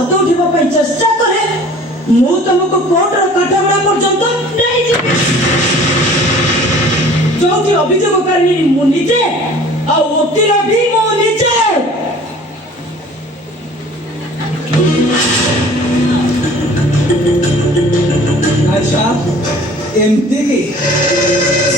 हाथ उठा चेष्टा करे मु तुमको कोर्टर काठगड़ा पर्यंत नहीं जीवी जो अभियोगकारी मु निजे आ वकील भी मु निजे अच्छा एमती की